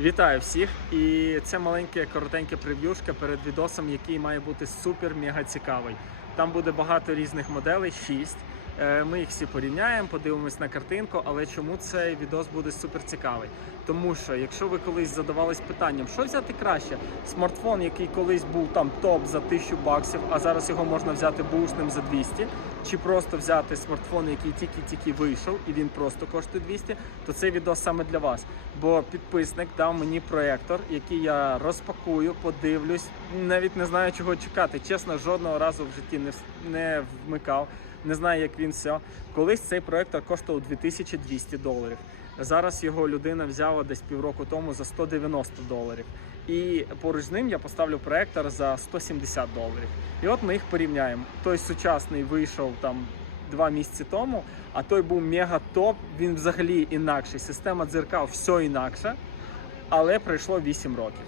Вітаю всіх! І це маленьке коротеньке прев'юшка перед відосом, який має бути супер-мега цікавий. Там буде багато різних моделей, 6. Е, Ми їх всі порівняємо, подивимось на картинку, але чому цей відос буде супер цікавий? Тому що якщо ви колись задавались питанням, що взяти краще, смартфон, який колись був там топ за 1000 баксів, а зараз його можна взяти бушним за 200, чи просто взяти смартфон, який тільки-тільки вийшов, і він просто коштує 200, то цей відос саме для вас. Бо підписник дав мені проектор, який я розпакую, подивлюсь, навіть не знаю, чого чекати. Чесно, жодного разу в житті не, не вмикав, не знаю, як він все. Колись цей проектор коштував 2200 доларів. Зараз його людина взяла десь півроку тому за 190 доларів. І поруч з ним я поставлю проектор за 170 доларів. І от ми їх порівняємо. Той сучасний вийшов там два місяці тому, а той був мега топ. Він взагалі інакший. Система дзеркал все інакше, але пройшло 8 років.